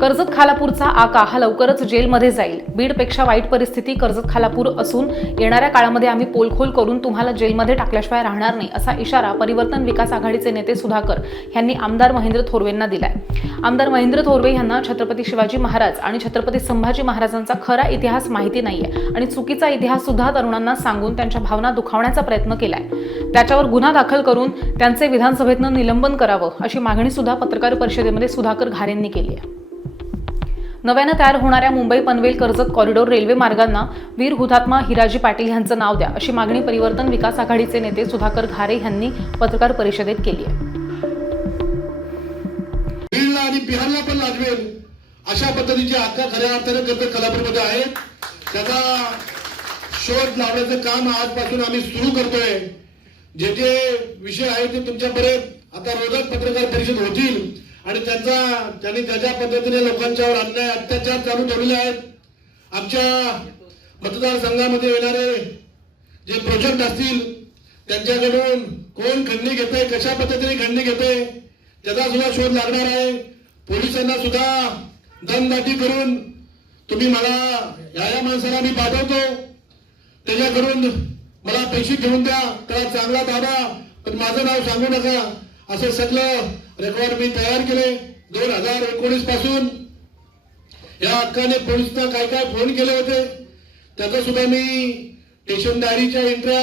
कर्जत खालापूरचा आका हा लवकरच जेलमध्ये जाईल. बीडपेक्षा वाईट परिस्थिती कर्जत खालापूर असून येणाऱ्या काळामध्ये आम्ही पोलखोल करून तुम्हाला जेलमध्ये टाकल्याशिवाय राहणार नाही, असा इशारा परिवर्तन विकास आघाडीचे नेते सुधाकर यांनी आमदार महेंद्र थोरवेंना दिलाय. आमदार महेंद्र थोरवे यांना छत्रपती शिवाजी महाराज आणि छत्रपती संभाजी महाराजांचा खरा इतिहास माहिती नाहीये आणि चुकीचा इतिहास सुद्धा तरुणांना सांगून त्यांच्या भावना दुखावण्याचा प्रयत्न केलाय. त्याच्यावर गुन्हा दाखल करून त्यांचे विधानसभेतनं निलंबन करावं, अशी मागणी सुद्धा पत्रकार परिषदेमध्ये सुधाकर घारेंनी केली आहे. नव्यानं तयार होणाऱ्या मुंबई पनवेल कर्जत कॉरिडॉर रेल्वे मार्गांना वीर हुतात्मा हिराजी पाटील यांचं नाव द्या, अशी मागणी परिवर्तन विकास आघाडीचे नेते सुधाकर घारे यांनी पत्रकार परिषदेत केली आहे. बीडला आणि बिहारला पण लागवेल अशा पद्धतीचे आका खऱ्या अर्थाने कर्जत खालापूरमध्ये आहेत. त्याचा शोध लावण्याचं काम आजपासून आम्ही सुरू करतोय. जे जे विषय आहेत ते तुमच्यापर्यंत आता रोजच पत्रकार परिषद होतील आणि त्यांनी त्याच्या पद्धतीने लोकांच्यावर अन्याय अत्याचार चालू ठेवलेले आहेत. आमच्या मतदारसंघामध्ये येणारे जे प्रोजेक्ट असतील त्यांच्याकडून कोण खंडणी घेते, कशा पद्धतीने खंडणी घेते त्याचा सुद्धा शोध लागणार आहे. पोलिसांना सुद्धा दमदाटी करून तुम्ही मला या माणसाला मी पाठवतो, त्याच्याकडून मला पैसे घेऊन द्या, त्याला चांगला दाबा, पण माझं नाव सांगू नका, असं सगळं रेकॉर्ड मी तयार केले. 2019 पासून या हक्काने पोलिसांना काय काय फोन केले होते त्याचा सुद्धा मी स्टेशन डायरीच्या एंट्र्या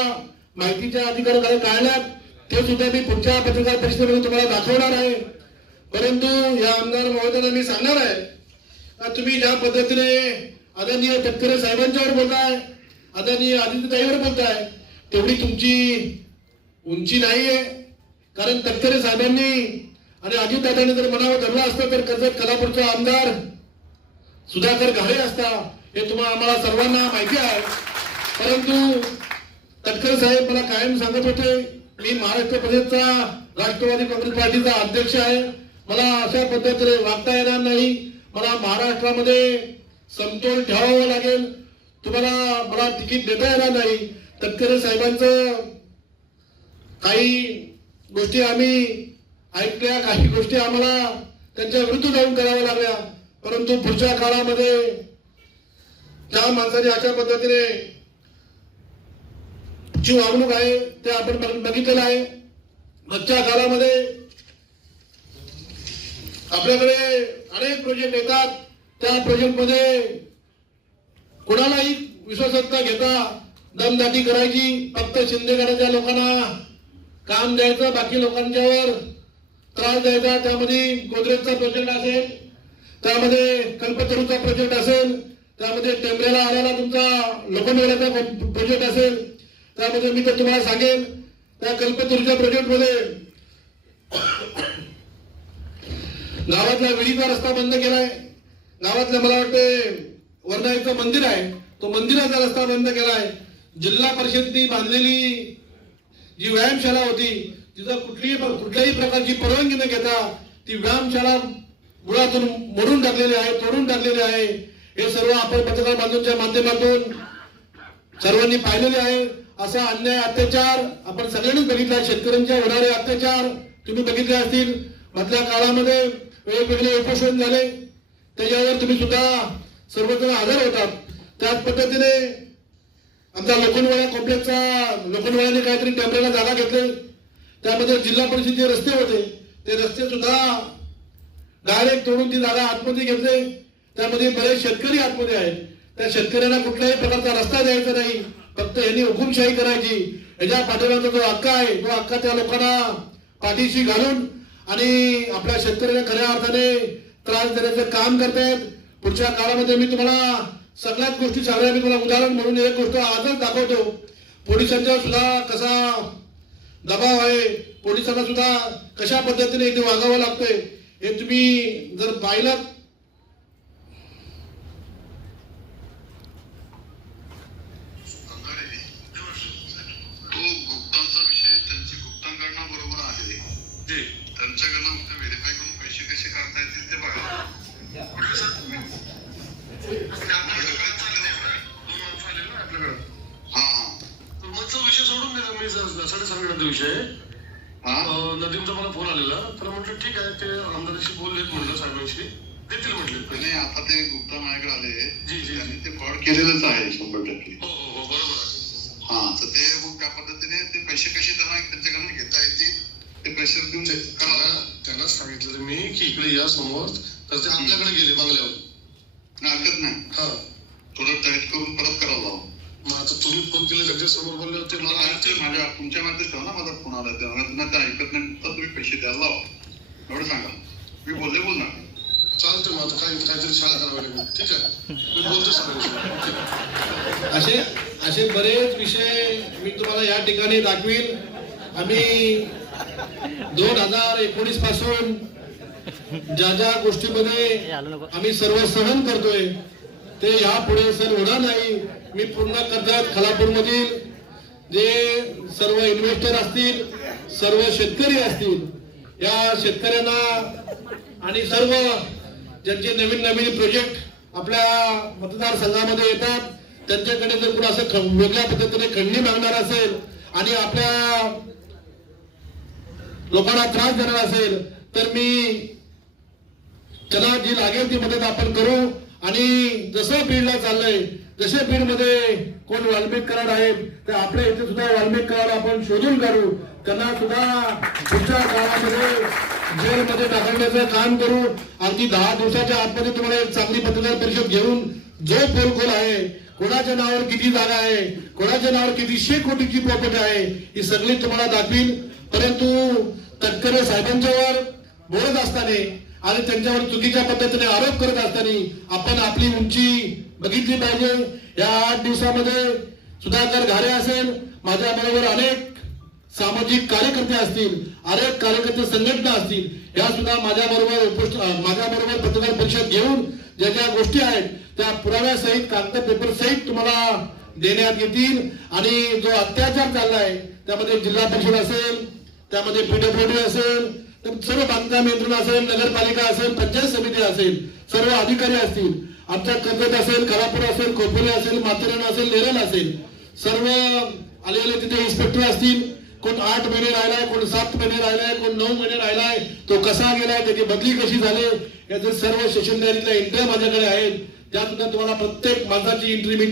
माहितीच्या अधिकाऱ्याकडे काढल्यात. ते सुद्धा मी पुढच्या पत्रकार परिषदेमध्ये तुम्हाला दाखवणार आहे. परंतु या आमदार महोदयांना मी सांगणार आहे का तुम्ही ज्या पद्धतीने आदरणीय तटकरे साहेबांच्यावर बोलताय, आदरणीय आदित्यताईवर बोलताय, तेवढी तुमची उंची नाहीये. कारण तटकरे साहेबांनी आणि अजितदादांनी जर मनावर धरला असतं तर कर्जत खालापूरचा आमदार सुधाकर घारे असता, हे आम्हाला सर्वांना माहिती आहे. परंतु तटकरे साहेब मला कायम सांगत होते, मी महाराष्ट्र प्रदेशचा राष्ट्रवादी काँग्रेस पार्टीचा अध्यक्ष आहे, मला अशा पद्धतीने वागता येणार नाही, मला महाराष्ट्रामध्ये समतोल ठेवावा लागेल, तुम्हाला मला तिकीट देता येणार नाही. तटकरे साहेबांचं काही गोष्टी आम्ही ऐकल्या, काही गोष्टी आम्हाला त्यांच्या विरुद्ध जाऊन कराव्या लागल्या. परंतु पुढच्या काळामध्ये ज्या माणसाने अशा पद्धतीने जी वागणूक आहे ते आपण बघितलेलं आहे. मागच्या काळामध्ये आपल्याकडे अनेक प्रोजेक्ट येतात, त्या प्रोजेक्ट मध्ये कोणालाही विश्वासात न घेता दमदाटी करायची, फक्त शिंदेगडाच्या लोकांना काम द्यायचं, बाकी लोकांच्यावर त्रास द्यायचा. त्यामध्ये गोदरेजचा प्रोजेक्ट असेल, त्यामध्ये कल्पतरूचा प्रोजेक्ट असेल, त्यामध्ये टेंबरेला आलेला तुमचा लोखंडवाल्याचा प्रोजेक्ट असेल, त्यामध्ये मी तर तुम्हाला सांगेन त्या कल्पतरूच्या प्रोजेक्ट मध्ये गावातला विहिरीचा रस्ता बंद केलाय. गावातलं मला वाटतं वर्णाचं मंदिर आहे, तो मंदिराचा रस्ता बंद केलाय. जिल्हा परिषदेने बांधलेली जी व्यायामशाळा होती तिथं कुठल्याही प्रकारची परवानगी न घेता ती व्यायामशाळा मुळातून मोडून टाकलेली आहे, तोडून टाकलेली आहे. हे सर्व आपण पत्रकार बांधूंच्या माध्यमातून सर्वांनी पाहिलेले आहे. असा अन्याय अत्याचार आपण सगळ्यांनीच बघितला. शेतकऱ्यांच्या होणारे अत्याचार तुम्ही बघितले असतील. मधल्या काळामध्ये वेगवेगळे उपोषण झाले, त्याच्यावर तुम्ही सुद्धा सर्वजण हजर होतात. त्याच पद्धतीने आमच्या लोखंडवाला कॉम्प्लेक्सचा लोखंडवाल्याने काहीतरी टेंबरेला जागा घेतली, त्यामध्ये जिल्हा परिषदेचे रस्ते होते, ते रस्ते सुद्धा डायरेक्ट तोडून ती जागा आतमध्ये घेतले. त्यामध्ये बरेच शेतकरी आतमध्ये आहेत. त्या शेतकऱ्यांना कुठल्याही प्रकारचा रस्ता द्यायचा नाही, फक्त यांनी हुकुमशाही करायची. याच्या पाठीमागचा जो हक्क आहे तो हक्क त्या लोकांना पाठीशी घालून आणि आपल्या शेतकऱ्यांना खऱ्या अर्थाने त्रास देण्याचं काम करतायत. पुढच्या काळामध्ये मी तुम्हाला सगळ्याच गोष्टी सांगणार. मी तुम्हाला उदाहरण म्हणून एक गोष्ट आजच दाखवतो. पोलिसांचा सुद्धा कसा दबाव आहे, पोलिसांना सुद्धा कशा पद्धतीने इथे वागावं लागतंय हे तुम्ही जर पाहिलं. त्यांच्याकडनं व्हेरीफाय करून पैसे कसे काढता येतील ते बघा. विषय सोडून दिला मी, साडेसात विषय नदीमचा मला फोन आलेला, तर म्हटलं ठीक आहे, ते आमदाराशी बोललेत, म्हटलं साहेबांशी देतील म्हटले. पैसे. नाही आता ते गुप्ता माझ्याकडे आले जी, जी. त्यांनी ते फ्रॉड केलेलंच आहे 100%. हो हो हो बरोबर आहे. हा तर ते मग त्या पद्धतीने ते पैसे कसे त्यांना त्यांच्याकडून घेता येतील ते प्रेशर देऊन करावं. त्यांना सांगितलं मी की इकडे या समोर, तर ते आपल्याकडे गेले बंगल्यावर. नाही हरकत नाही, हा थोडं टाईट करून परत करावं लावा. मग आता तुम्ही फोन केले लगेच समोर बोलले होते मला माझ्या तुमच्या मध्ये ठेवा ना, माझा फोन आला तेव्हा त्यांना ते ऐकत नाही तर तुम्ही पैसे द्यायला लावा एवढं सांगा. मी बोलणार चालते. मग आता काहीतरी शाळा करावी लागेल. ठीक आहे, मी बोलतो सगळ्यांशी. असे बरेच विषय मी तुम्हाला या ठिकाणी दाखवीन. आम्ही 2019 पासून ज्या गोष्टीमध्ये आम्ही सर्व सहन करतोय ते यापुढे सर होणार नाही. मी पूर्ण कर्जत खालापूरमधील जे सर्व इन्व्हेस्टर असतील, सर्व शेतकरी असतील, या शेतकऱ्यांना आणि सर्व ज्यांचे नवीन नवीन प्रोजेक्ट आपल्या मतदारसंघामध्ये येतात त्यांच्याकडे जर कोणी असं वेगळ्या पद्धतीने खंडणी मागणार असेल आणि आपल्या लोकांना त्रास देणार असेल तर मी त्यांना जी लागेल ती मदत आपण करू. आणि जसं बीडला चाललंय, जसे बीडमध्ये कोण वाल्मिक कराड आहेत तर आपल्या इथे सुद्धा वाल्मिक कराड आपण शोधून काढू, त्यांना सुद्धा पुढच्या काळामध्ये जेलमध्ये टाकण्याचं काम करू. अगदी 10 दिवसाच्या आतमध्ये तुम्हाला एक चांगली पत्रकार परिषद घेऊन जो पोलखोल आहे, कोणाच्या नावावर किती जागा आहे, कोणाच्या नावावर किती 100 कोटीची प्रॉपर्टी आहे, ही सगळी तुम्हाला दाखवीन. परंतु तटकरे साहेबांच्यावर बोलत असताना आणि त्यांच्यावर चुकीच्या पद्धतीने आरोप करत असताना आपण आपली उंची बघितली पाहिजे. या 8 दिवसामध्ये सुधाकर घारे असेल, माझ्या बरोबर अनेक सामाजिक कार्यकर्ते असतील, अनेक कार्यकर्ते संघटना असतील, या सुद्धा माझ्या बरोबर पत्रकार परिषद घेऊन ज्या ज्या गोष्टी आहेत त्या पुराव्यासहित कागद पेपर सहित तुम्हाला देण्यात येतील. आणि जो अत्याचार चाललाय त्यामध्ये जिल्हा परिषद असेल, त्यामध्ये पीडब्ल्यूडी असेल, सर्व बांधकाम यंत्रणा असेल, नगरपालिका असेल, पंचायत समिती असेल, सर्व अधिकारी असतील, आमच्या कर्जत असेल, खालापूर असेल, खोपोली असेल, माथेरान असेल, नेरळ असेल, सर्व आलेले तिथे इन्स्पेक्टर असतील. कोण 8 महिने राहिलाय, कोण 7 महिने राहिलाय, कोण 9 महिने राहिलाय, तो कसा गेलाय, त्याची बदली कशी झाली, याचे सर्व सेशन डायरीतल्या एंट्र्या माझ्याकडे आहेत. त्या सुद्धा तुम्हाला प्रत्येक माणसाची एंट्री मी